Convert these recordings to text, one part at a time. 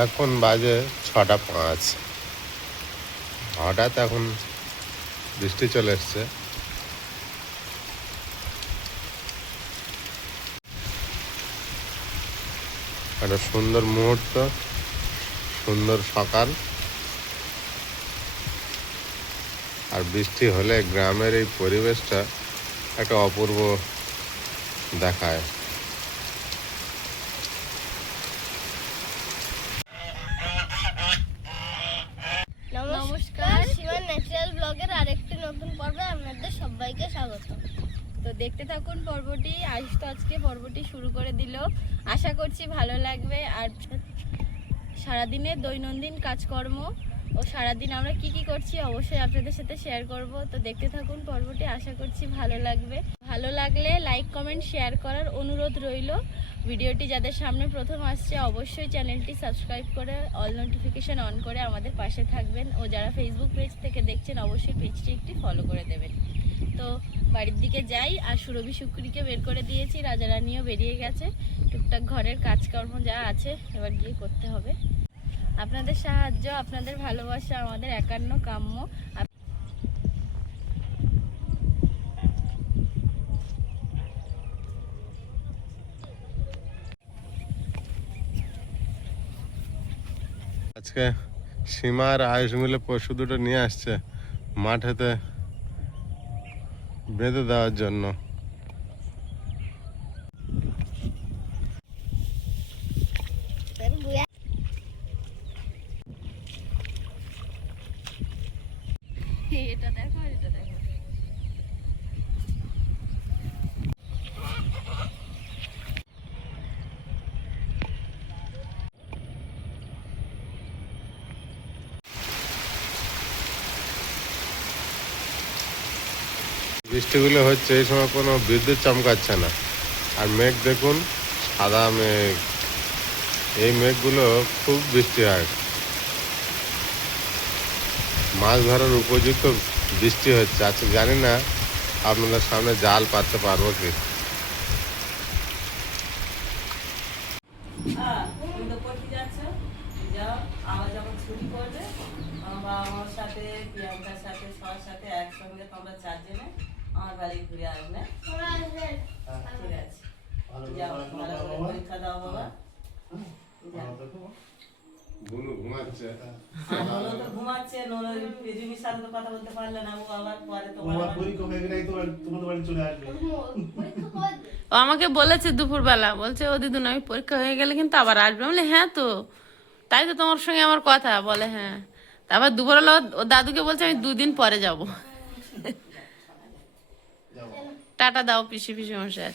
এখন বাজে 6:05। হঠাৎ এখন বৃষ্টি চলে এসছে। একটা সুন্দর মুহূর্ত, সুন্দর সকাল। আর বৃষ্টি হলে গ্রামের এই পরিবেশটা একটা অপূর্ব দেখায়। নমস্কার, সীমার ন্যাচারাল ব্লগের আরেকটি নতুন পর্বে আপনাদের সবাইকে স্বাগত। তো দেখতে থাকুন পর্বটি। আজকে পর্বটি শুরু করে দিল, আশা করছি ভালো লাগবে। আর সারাদিনের দৈনন্দিন কাজকর্ম ও সারাদিন আমরা কি কি করছি অবশ্যই আপনাদের সাথে শেয়ার করব। তো দেখতে থাকুন পর্বটি, আশা করছি ভালো লাগবে। ভালো লাগলে লাইক কমেন্ট শেয়ার করার অনুরোধ রইল। ভিডিওটি যাদের সামনে প্রথম আসছে অবশ্যই চ্যানেলটি সাবস্ক্রাইব করে অল নোটিফিকেশন অন করে আমাদের পাশে থাকবেন। ও যারা ফেসবুক পেজ থেকে দেখছেন অবশ্যই পেজটি একটি ফলো করে দেবেন। তো বাড়ির দিকে যাই। আর সুরভি শুক্রিকে বের করে দিয়েছি, রাজারানীও বেরিয়ে গেছে। টুকটাক ঘরের কাজকর্ম যা আছে এবার গিয়ে করতে হবে। আপনাদের সাহায্য, আপনাদের ভালোবাসা আমাদের একান্ন কাম্য। আজকে সীমা আর আয়ুষ মিলে পশু দুটো নিয়ে আসছে মাঠেতে বেঁধে দেওয়ার জন্য। এটা দেখো, এটা দেখো। বৃষ্টিগুলো হচ্ছে এই সময় কোনো বিদ্যুৎ চমকাচ্ছে না। আর মেঘ দেখুন, সাদা মেঘ। এই মেঘগুলো খুব বৃষ্টি হয়। মাছ ধরার উপযুক্ত বৃষ্টি হচ্ছে। আজকে জানি না আপনাদের সামনে জাল পাততে পারবো কি। আমার সাথে প্রিয়াঙ্কার সাথে সবার সাথে একসঙ্গে তোমরা চারজনে আমার বাড়ি ঘুরে আসবে। ঠিক আছে, যাও ভালো করে পরীক্ষা দাও বাবা। ঘুমাচ্ছে, নোনো তো ঘুমাচ্ছে। নোনো রিমির সাথে তো কথা বলতে পারলে না। ও আবার পরে তোমার পরীক্ষা হয়ে গেলেই তো তোমাদের বাড়ি চলে আসবে। ও আমাকে বলেছে দুপুরবেলা, বলছে ও দিদুন আমি পরীক্ষা হয়ে গেলে কিন্তু আবার আসবে। বলে হ্যাঁ, তো তাই তো তোমার সঙ্গে আমার কথা। বলে হ্যাঁ। তারপর দুপুরবেলা ও দাদুকে বলছে আমি 2 দিন পরে যাব। টাটা দাও পিসি পিসি মশাই।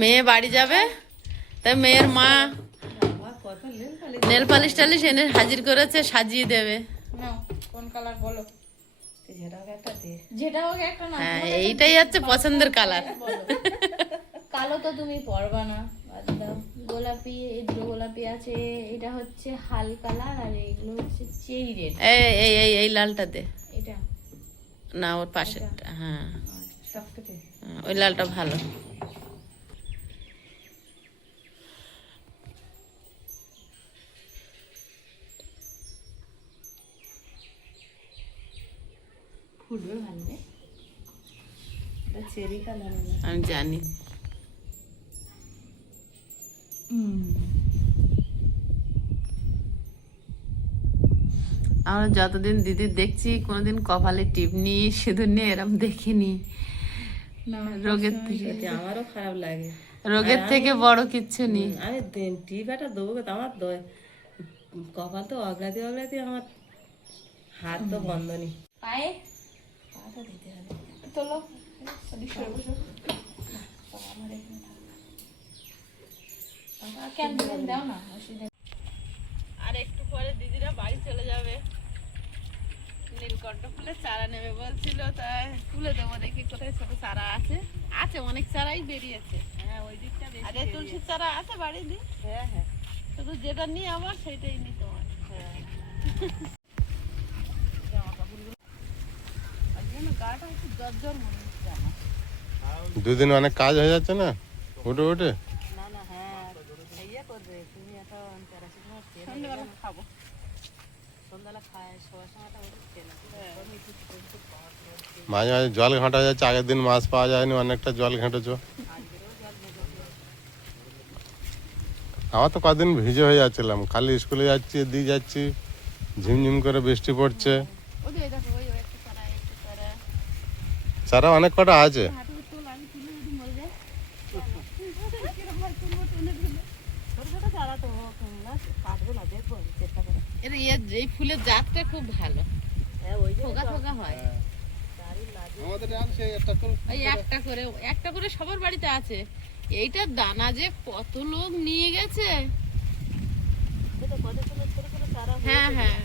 মেয়ে বাড়ি যাবে, তাই মেয়ের মা নেল পালিশ টালিশ এনে হাজির করেছে, সাজিয়ে দেবে। কোন কালার বলো? যেটা হোক একটা না। হ্যাঁ, এইটাই হচ্ছে পছন্দের কালার। কালো তো তুমি পরবা না, বাদ দাও। গোলাপি, এগুলো গোলাপি আছে। এটা হচ্ছে হাল কালার আর এগুলো হচ্ছে চেরি রেড। এই লালটা দে। এটা না, ওর পাশে। হ্যাঁ, টকটকে। ওই লালটা ভালো। ফুটবে ভালো রে। এটা চেরি কালার। আমি জানি। আমরা যতদিন দিদি দেখছি কোনোদিন কপালে টিপ নি, সিঁদুর নিয়ে এরম দেখিনি। রোগের থেকে, আমারও খারাপ লাগে। রোগের থেকে বড় কিচ্ছু নেই। আমি টিপাটা দেবো, আমার কপাল তো অগ্রাধি আমার হাত তো বন্ধ নেই। পায়ে পাটা দিতে হবে। চলো দাও না। আর একটু পরে দিদিরা বাড়ি চলে যাবে। নীলকণ্ঠ ফুলের চারা নেবে বলছিল, তাই তুলে দেবো। দেখি কোথায় ছোট চারা আছে। আছে অনেক চারাই বেরিয়েছে। হ্যাঁ, ওই দিকটা আরে তুলসীর চারা আছে বাড়ি দি। হ্যাঁ হ্যাঁ, শুধু যেটা নিই আমার সেটাই নি তোমার। হ্যাঁ। গাটা একটু জ্বর জ্বর মনে হচ্ছে আমার। 2 দিন অনেক কাজ হয়ে যাচ্ছে না। উঠে উঠে না না, হ্যাঁ ইয়ে করবে, তুমি এখন প্যারাসিটামল খেয়ে নেবে। সন্ধ্যাবেলা খাবো। সন্ধ্যাবেলা খায়, সবার সময়টা উঠছে না। মাঝে মাঝে জল ঘাঁটা যাচ্ছে, আগের দিন মাছ পাওয়া যায়নি, অনেকটা জল ঘেঁটেছো। আমার তো কদিন ভিজে হয়ে যাচ্ছিলাম, খালি স্কুলে যাচ্ছি দিয়ে যাচ্ছি, ঝিমঝিম করে বৃষ্টি পড়ছে। ওই যে দেখো ওই একটা চারা, একটা চারা। চারা অনেক কটা আছে। হাঁটু তোল, আমি তুলে যদি মরে যায়। কিরম হয় তুলবো, টেনে তুলে। ছোট ছোট চারা তো হোক না, কাটবো না, দেখবো চেষ্টা করে। এই ফুলের জাতটা খুব ভালো, হ্যাঁ ওই যে ফোকা ফোকা হয়। আমাদের আর সেই একটা করে ওই একটা করে সবার বাড়িতে আছে। এইটার দানা যে কত লোক নিয়ে গেছে। এটা কত সুন্দর ছোট ছোট চারা হ্যাঁ হ্যাঁ,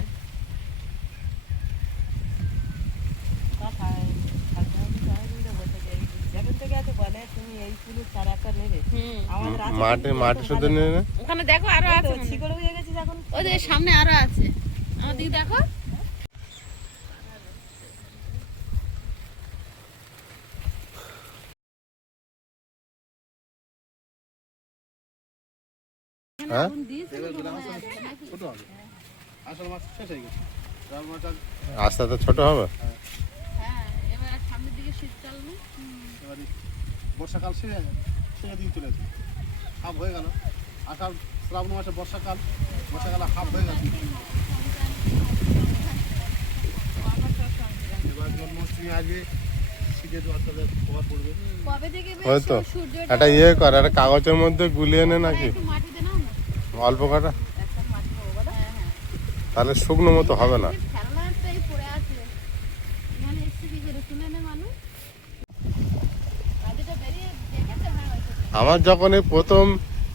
যেখান থেকে আছে বলে তুমি এই ফুলের চারা একটা নেবে। হুম। আমাদের আছে মাটি মাটি শুধু নিয়ে নে। ওখানে দেখো আরো আছে মনে হয়। শিকড় হয়ে গেছে যখন। ওই যে সামনে আরো আছে, আমার দিকে দেখো। হ্যাঁ ছোট হবে। আসল মাছ শেষ হয়ে গেছে। জাল মাছ আর আস্তে আস্তে ছোট হবে। হ্যাঁ, এবার সামনের দিকে শীতকাল না। এবারে বর্ষাকাল শেষ দিকে চলে আসবে। হাফ হয়ে গেল। আষাঢ় শ্রাবণ মাসে বর্ষাকাল, বর্ষাকালে হাফ হয়ে গেল। এবার জন্মাষ্টমী আগে শীতের আসলে খবর পড়বে। কবে থেকে ওই তো সূর্যটা একটা ইয়ে কর, একটা কাগজের মধ্যে গুলিয়ে নে নাকি একটু মাটিতে নাও না। অল্প কটা, হ্যাঁ হ্যাঁ, তাহলে শুকনো মতো হবে না। খেলনাটাই পড়ে আছে, মানে এসে কি করে তুলে নে মানুষ। কাজটা বেরিয়ে দেখেছে না হয়তো। আমার যখন এই প্রথম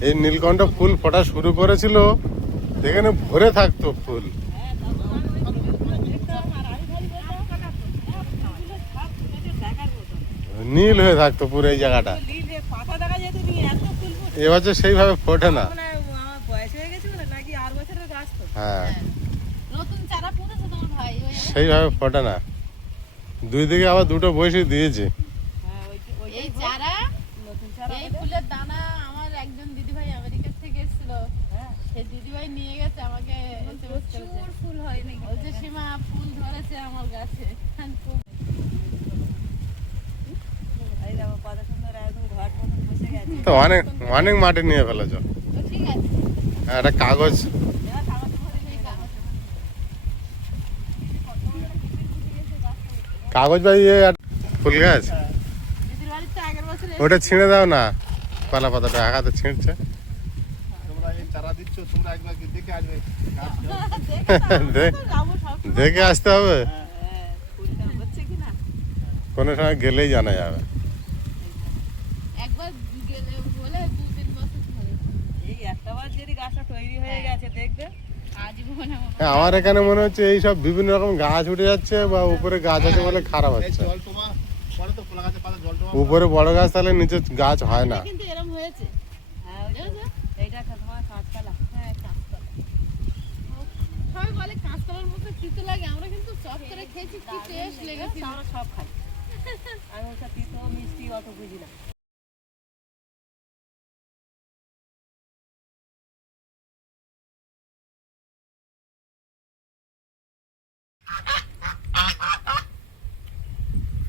এই নীলকণ্ঠ ফুল ফোটা শুরু করেছিল, এখানে ভরে থাকতো ফুল। নীল হয়ে থাকতো পুরো এই জায়গাটা। পাতা দেখা যেত নি, এত ফুল ফুটে। এবছর সেইভাবে ফোটে না। মানে আমার বয়স হয়ে গেছে বলে নাকি আর বছরের গাছ তো। হ্যাঁ, নতুন চারা পুঁতেছে তোমার ভাই, ওই সেইভাবে ফোটে না। দুই দিকে আবার দুটো বসে দিয়েছে। হ্যাঁ ওই এই চারা, নতুন চারা এই ফুলের দানা আমার একজন দিদিভাই আমেরিকা থেকে এসেছিল, হ্যাঁ সেই দিদিভাই নিয়ে গেছে আমাকে SMS করেছে। ফুল হয় নাকি, বলছে সীমা ফুল ধরেছে আমার গাছে। আমি খুব এই দেখো কত সুন্দর একদম ঘর মতন বসে গেছে। তো অনেক অনেক মাটি নিয়ে ফেলেছ। তো ঠিক আছে, একটা কাগজ, এবার কাগজ ভরে এই কাগজে। কাগজ বা ইয়ে আর ফুল গাছ, দিদির বাড়িতে আগের বছর ওটা ছিঁড়ে দাও না, কলা পাতাটা হাতে ছিঁড়ছে। তোমরা এই চারা দিচ্ছ, তোমরা একবার কি দেখে আসবে গাছ। যাবো সব। দেখে আসতে হবে, হ্যাঁ ফুলটা হচ্ছে কি না। কোনো সময় গেলেই জানা যাবে। একবার গেলে বলে 2-3 বছর ধরে এই একটা বার যদি গাছটা তৈরি হয়ে গেছে দেখবে। আজীবন এমন। হ্যাঁ, আমার এখানে মনে হচ্ছে এই সব বিভিন্ন রকম গাছ উঠে যাচ্ছে, বা উপরে গাছ আছে বলে খারাপ এই হচ্ছে। জল টোমা পরে তো খোলা গাছে পাতা জল টোমা উপরে বড় গাছ তাহলে নিচে গাছ হয় না। কিন্তু এরকম হয়েছে। হ্যাঁ ওই তো। এইটা তোমার কাঁচকলা। হ্যাঁ, কাঁচকলা। সবাই বলে কাঁচকলার মতো তিতো লাগে, আমরা কিন্তু চপ করে খেয়েছি, কি টেস্ট লেগেছিল। আমরা সব খাই। আমি ওটা তিতো মিষ্টি অত বুঝি না।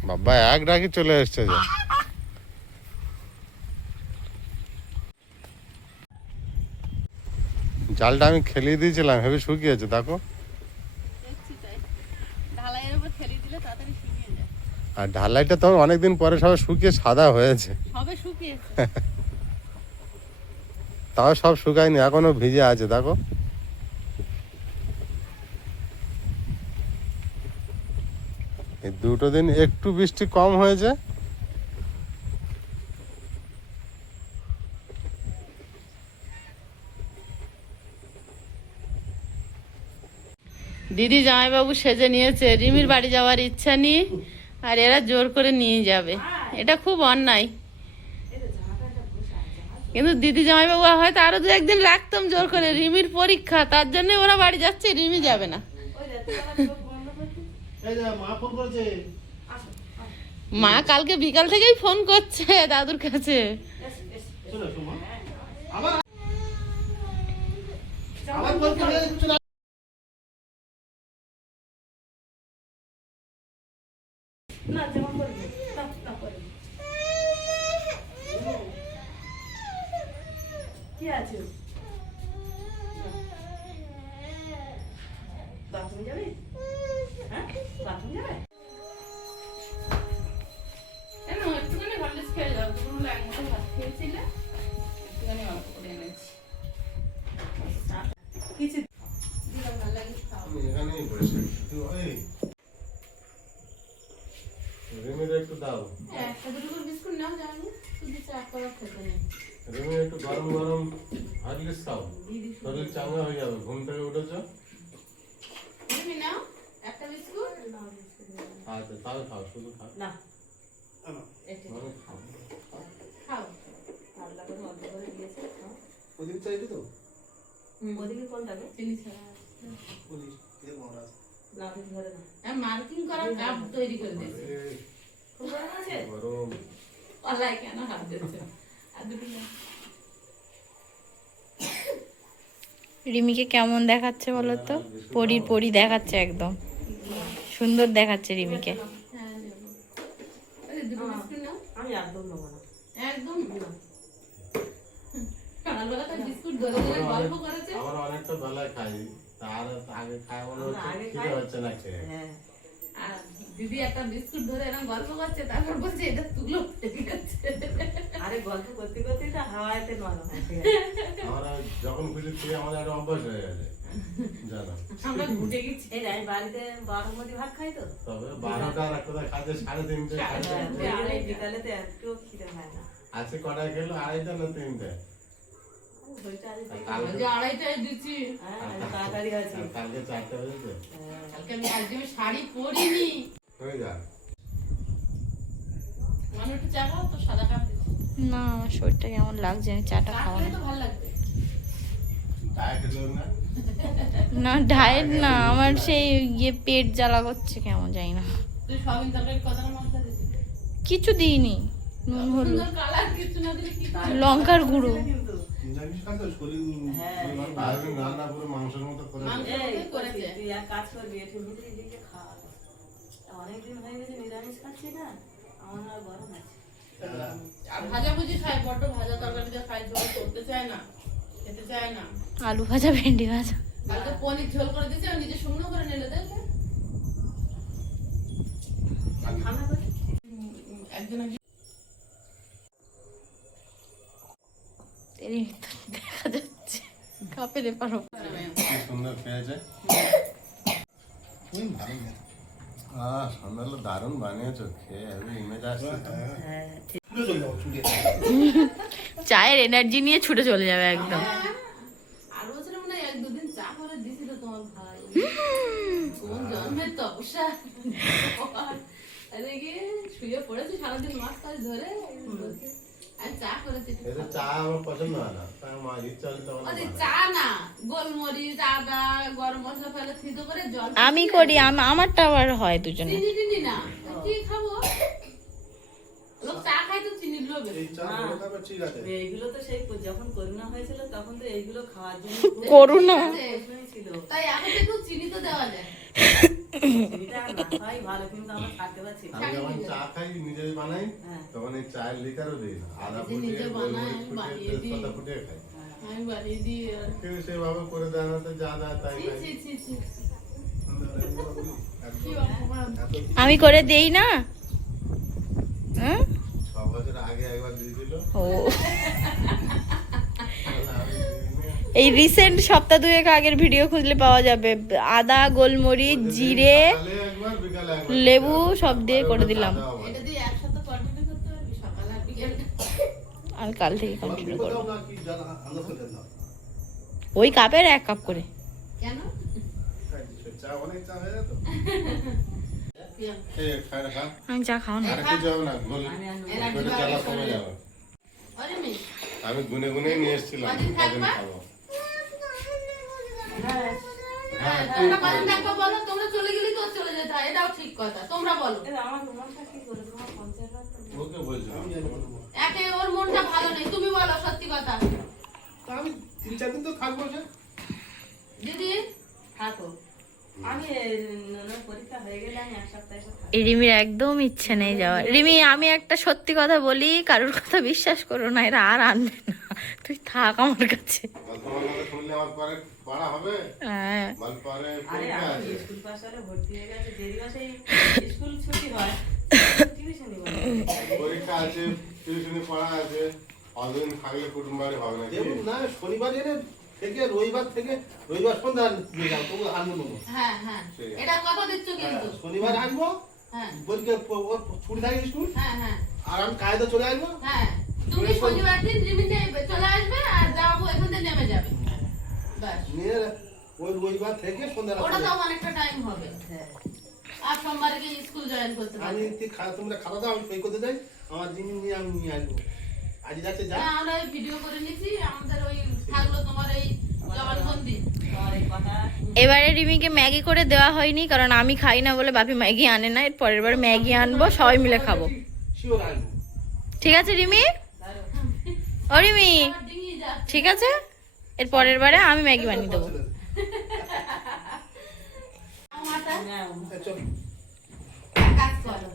বাবা এক ডাকি চলে এসছে যে। জালটা আমি খেলিয়ে দিয়েছিলাম, হেবি শুকিয়েছে দেখো। দেখছি তাই, ঢালাইয়ের উপর ফেলে দিলে তাড়াতাড়ি শুকিয়ে যায়। আর ঢালাইটা তো অনেকদিন পরে সব শুকিয়ে সাদা হয়েছে, সবে শুকিয়েছে। তাও সব শুকায়নি, এখনো ভিজে আছে দেখো। এই দুটো দিন একটু বৃষ্টি কম হয়েছে, দিদি জামাইবাবু সেজে নিয়েছে, রিমির বাড়ি যাওয়ার ইচ্ছা নিয়ে, আর এরা জোর করে নিয়ে যাবে। এটা খুব অন্যায়। কিন্তু দিদি জামাইবাবু হয়তো আরো 2-1 দিন রাখতাম জোর করে, রিমির পরীক্ষা, তার জন্য ওরা বাড়ি যাচ্ছে, রিমি যাবে না। এই যে মা ফোন করেছে। মা কালকে বিকাল থেকেই ফোন করছে দাদুর কাছে। চলে এসো মা। আবার আবার পরীক্ষা হয়ে গেছে, চলে না জামা পরবে না পরে কি আছে বাথরুমে যাবে হ্যাঁ বাথরুমে যাবে কেন একটুখানি হরলিক্স খেয়ে যাও, তুমি বলে এক মুঠো ভাত খেয়েছিলে, একটুখানি অল্প করে এনেছি। কিছু দিলাম, ভালো লাগে খাও। আমি এখানেই বসে শুধু ওই রিমির একটু দাও, একটা দুটো করে বিস্কুট নাও, জানি শুধু চা করা খেতে নেই। রিমির একটু গরম গরম হরলিক্স খাও, শরীর চাঙ্গা হয়ে যাবে। ঘুম থেকে উঠেছো, তুমি নাও একটা বিস্কুট। আচ্ছা তাহলে খাও, শুধু খাও, না মানে খাও। খাও। আল্লাহ করে অল্প করে দিয়েছে খাও। ওদিকে চাইবে তো ওদিকে কোনটা গো চিনি ছাড়া। পুলিশ এর বড় আছে না তুমি ধরে না আমি মার্কিং করার কাপ তৈরি করে দিয়েছি। এই খুব গরম আছে গরম পাল্লায় কেন হাত দিচ্ছে? আর দুটো নাও। রিমিকে কেমন দেখাচ্ছে বলো তো? পরীর পরী দেখাচ্ছে, একদম সুন্দর দেখাচ্ছে রিমিকে। হ্যাঁ নেবো। এই দুটো বিস্কুট নাও। আমি একদম নেবো না একদম না। সকালবেলা তো বিস্কুট ধরে ধরে গল্প করেছে। আমার অনেকটা বেলায় খাই, তার আগে খাই মনে হচ্ছে আমরা আগে খিদে খাই। হচ্ছে না খেয়ে। হ্যাঁ আর দিদি একটা বিস্কুট ধরে এরকম গল্প করছে, তারপর বলছে এটা তুলো ঠিক আছে। আরে গল্প করতে করতে তো হাওয়াতে নরম হয়ে গেছে আমরা যখন খুশি খেয়ে আমাদের একটা অভ্যাস হয়ে গেছে জানো। আমরা ঘুটে গেছি। এই আমি বাড়িতে 12টার মধ্যে ভাত খাই তো তবে 12টার একটা খাচ্ছে 3:30 আড়াই বিকালেতে একটু খিদে হয় না আছে কটায় খেলো? 2:30 না 3টে? ওইটা আজ থেকে কালকে যে আড়াইটায় দিচ্ছি। হ্যাঁ আজ তাড়াতাড়ি আছে আর কালকে 4টে হয়েছে, হ্যাঁ কালকে আজকে আমি শাড়ি পরিনি। হয়ে যা। মানে একটু চা খাও তো, সাদা কাপ দিচ্ছি। না, আমার শরীরটা কেমন লাগছে, আমি চাটা চা খাবো খেলে না। তো ভালো লাগবে। ডায়েটের লোক না, না ডায়েট না, আমার সেই পেট জ্বালা করছে কেমন জানি না। তুই সবিন তরকারি কতটা মশলা দিছিস? কিছু দিইনি, নুন হলুদ, সুন্দর কালার কিছু না দিলে কি করে? লঙ্কার গুঁড়ো। কিন্তু নিরামিষ খাদ্য শরীর হ্যাঁ। বাইরে রান্না করে মাংসের মতো করে মাংস দিও। এই করেছে। তুই এক কাজ করবি একটু ভিতরে দিকে খাওয়া অনেকদিন হয়ে গেছে নিরামিষ খাচ্ছি না আমার আর গরম আছে আর ভাজা ভুজি খায়, বড্ড ভাজা তরকারি দিয়ে খায়, ঝোল করতে চায় না, খেতে চায় না। আলু ভাজা, ভেন্ডি ভাজা। কালকে পনির ঝোল করে দিয়েছে, আর নিজে শুকনো করে নিলে দেখবে। ঠান্ডা করে একজন এরই ভিতর দেখা যাচ্ছে কাপের পারো। কি সুন্দর খেয়েছে। ওই ভালো না সন্ধ্যাবেলা দারুণ বানিয়েছো, খেয়ে ইমেজ আসছে তো। হ্যাঁ ছুটে চলে যাবো ছুটে চায়ের এনার্জি নিয়ে ছুটে চলে যাবে একদম। আর বছর মনে হয় 1-2 দিন চা করে দিছিল তোমার ভাই। কোন জন্মের তপস্যা। আরে কি শুয়ে পড়েছে সারাদিন মাছ কাজ ধরে, আর চা করেছে। এদের চা আমার পছন্দ হয় না, তাই আমার ইচ্ছা হলে তখন আরে বানাই। চা না, গোলমরিচ, আদা, গরম মশলা ফেলে থিতো করে জল আমি করি, আমারটা আবার হয় দুজনে। চিনি টিনি না, কি খাবো? লোক চা খায় তো চিনি লোভে। এই চা বড় কাপে ঠিক আছে এইগুলো তো সেই যখন করোনা হয়েছিল তখন তো এইগুলো খাওয়ার জন্য খুব করুণা। প্রয়োজনই ছিল তাই এখন একটু চিনি তো দেওয়া যায়। চিনিটা না খাই ভালো কিন্তু আমরা থাকতে পারছি না। আমি যখন চা খাই নিজে বানাই, হ্যাঁ তখন এই চায়ের লিকারও দিই না, আদা নিজে ফুটিয়ে নিজে গোলমরিচ বানাই, ফুটিয়ে বানিয়ে দিই। তেজপাতা ফুটিয়ে খাই। আমি বানিয়ে দিই আর কেউ সেভাবে করে দেয় না, তো যা দেয় তাই ছি খাই। ছি ছি ছি। এত কি অপমান। আমি করে দেই না। হ্যাঁ? 6 বছর আগে একবার দিয়েছিল, ও আমি দিইনি। এই রিসেন্ট সপ্তাহ দুয়েক আগের ভিডিও খুঁজলে পাওয়া যাবে। আদা, গোলমরিচ, জিরে, সকালে একবার, বিকালে একবার লেবু দিতে হবে। সব দিয়ে করে দিলাম। চা দেওয়া এটা ভালো। দিয়ে একসাথে কন্টিনিউ করতে পারবি সকাল আর বিকেল। আমি কাল থেকে কন্টিনিউ করবো। না কি জানা আন্দাজ করে দাও ওই কাপের 1 কাপ করে। কেন? চা অনেক চা হয়ে যেত এই খাই না, খা। আমি চা খাও না। আর কিছু হবে না, গোল এনার্জি পেটে জ্বালা কমে যাবে। আরে মেয়ে, আমি গুনে গুনে নিয়ে এসেছিলাম, কদিন কদিন থাকবা? খাবো। হ্যাঁ হ্যাঁ, তোমরা কদিন থাকবে বলো, তোমরা চলে গেলে তো চলে যেতে হয়, এটাও ঠিক কথা। তোমরা বলো। এই আমার মনটা কি করে তোমার পঞ্চায়েত ওকে বলছিলাম। একে ওর মনটা ভালো নেই, তুমি বলো 3-4 দিন তো থাকবো সে। দিদি থাকো, আমি পরীক্ষা হয়ে গেলে আমি 1 সপ্তাহ এসে থাকবো। রিমির একদম ইচ্ছে নেই যাওয়ার। রিমি, আমি একটা সত্যি কথা বলি, কারোর কথা বিশ্বাস করো না, এরা আর আনবে না, তুই থাক আমার কাছে। তোমার কথা শুনলে আমার পরে পড়া হবে, হ্যাঁ, বল পরে আরে পরীক্ষা আমি আছে। স্কুল পাস হলে ভর্তি হয়ে গেছে, যে দিবসে স্কুল ছুটি হয় টিউশনি বলে। পরীক্ষা আছে, টিউশনি পড়া আছে, অতদিন থাকলে কুটুম বাড়ি হবে না। দেখুন না, শনিবার এনে থেকে রবিবার সন্ধ্যা দিয়ে যাও, তবু আনবো নেবো। হ্যাঁ হ্যাঁ, এটা কথা দিচ্ছ কিন্তু। শনিবার আনবো, হ্যাঁ পরীক্ষা ওর ছুটি থাকে স্কুল, হ্যাঁ হ্যাঁ আর আমি কায়দা চলে আসবো। হ্যাঁ, তুমি শনিবার দিন রিমি চলে আসবে আর যাবো এখান থেকে নেমে যাবে, ব্যাস। নিয়ে ওই রবিবার থেকে সন্ধ্যা ওটা তো অনেকটা টাইম হবে। আর সোমবারে গিয়ে স্কুল জয়েন করতে আমি পারবে। তোমরা খাওয়া দাও, আমি সই করতে যাই, আমার জিনিস নিয়ে আমি নিয়ে আসবো। আজ যাচ্ছে যা। হ্যাঁ, আমরা ভিডিও করে নিয়েছি, আমাদের ওই থাকলো তোমার এই জবানবন্দি। তোমার এই কথা এবারে রিমিকে ম্যাগি করে দেওয়া হয়নি, কারণ আমি খাই না বলে বাপি ম্যাগি আনে না। এর পরের বার ম্যাগি আনবো, সবাই মিলে খাবো। শিওর আসবো। ঠিক আছে রিমি? ও রিমি, ঠিক আছে, এর পরের বারে আমি ম্যাগি বানিয়ে দেবো। চল। কাজ করো,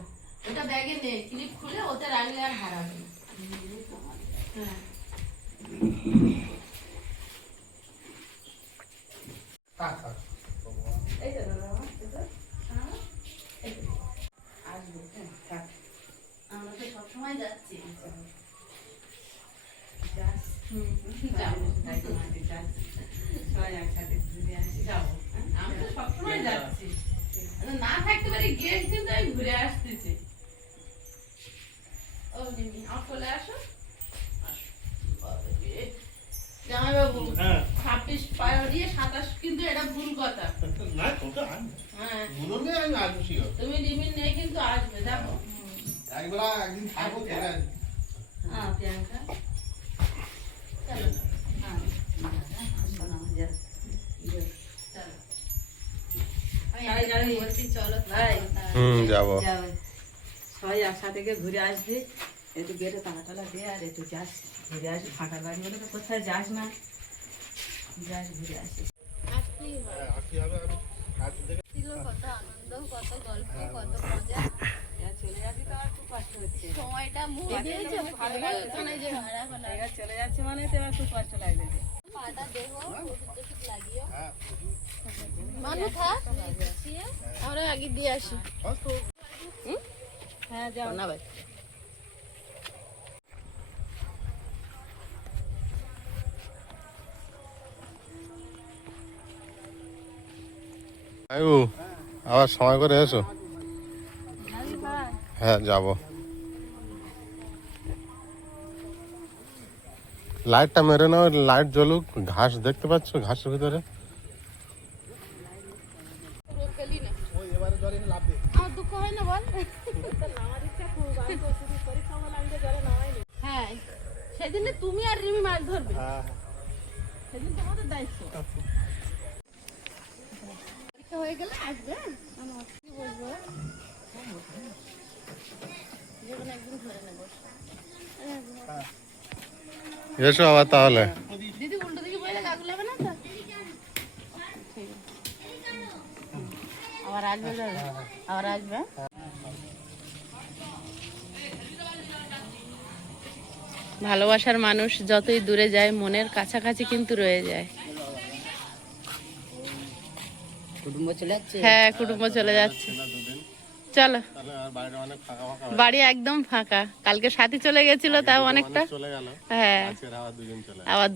ওটা ব্যাগে নে, ক্লিপ খুলে ওতে রাখলে আর হারাবে না। হ্যাঁ, থাক, থাক। এই তো দাদা আমার, এই তো, এই তো, আসবো, হ্যাঁ, থাক। আমরা তো সবসময় যাচ্ছি। যাস। যাবো, তাই তো মাটি যাস। সবাই একসাথে ঘুরে আসি। যাবো, আমি তো সবসময় যাচ্ছি। না থাকতে পারি, গিয়ে কিন্তু আমি ঘুরে আসতেছি। ও জিমি, আমার চলে আসো। জামাই বাবু, হ্যাঁ। 26 পার দিয়ে 27 কিন্তু এটা ভুল কথা। না, তোকে আনবো। হ্যাঁ, মনে নেই আমি আসবো শিওর। তুমি রিমির নিয়ে কিন্তু আসবে, যাবো। একবেলা একদিন থাকবো, থেকে আসবো। হ্যাঁ, প্রিয়াঙ্কা। চলো হ্যাঁ, আসবো না, যা। যা। চলো, সবাই যাবে। আমি বলছি চলো ভাই, যাবো। যাবে। সবাই একসাথে গিয়ে ঘুরে আসবে, একটু গেটে তালা টালা দিয়ে আর একটু যাস, ঘুরে আসবি। ফাঁকা বাড়ি বলে তো কোথায় যাস না, যাস ঘুরে আসিস। আসতেই হয়। হ্যাঁ, আর কি হবে, আমি আসবো দেখে। ছিল কত আনন্দ, কত গল্প, কত মজা। এবার চলে যাবি তো আর খুব কষ্ট হচ্ছে। সময়টা মুখ দিয়েছে, ভালো ওখানে যে ভাড়া হলো। এবার চলে যাচ্ছে মানে তো এবার খুব কষ্ট লাগবে। পাটা দেহ ওষুধ টষুধ লাগিও। হ্যাঁ, মানু থাক, গুছিয়ে আমরা আগে দিয়ে আসি। হয়তো। হ্যাঁ, যাও না ভাই। আয়ু, আবার সময় করে এসো। হ্যাঁ, যাবো। লাইটটা মেরে নাও, লাইট জ্বলুক। ঘাস দেখতে পাচ্ছ, ঘাসের ভিতরে। ওই এবারে জলে লাভ দে। আমার দুঃখ হয় না বল? হ্যাঁ, সেদিনে তুমি আর রিমি মাছ ধরবে, হ্যাঁ, সেদিন তোমাদের দায়িত্ব। পরীক্ষা হয়ে গেলে আসবে, আমার কি বলবো, যেকোনো একদিন ধরে নেবো। এসো আবার তাহলে। দিদি উল্টো দিকে বইলে গা গুলাবে না তো? ঠিক আছে। আবার আসবে দাদা, আবার আসবে। ভালোবাসার মানুষ যতই দূরে যায়, মনের কাছাকাছি কিন্তু রয়ে যায়। কুটুম্ব চলে যাচ্ছে। হ্যাঁ, কুটুম্ব চলে যাচ্ছে। চলো, তাহলে আর বাড়িটা অনেক ফাঁকা ফাঁকা বাড়ি একদম ফাঁকা। কালকে সাথী চলে গেছিল, তাও অনেকটা। চলে গেল। হ্যাঁ, আজকে আবার দুজন চলে আবার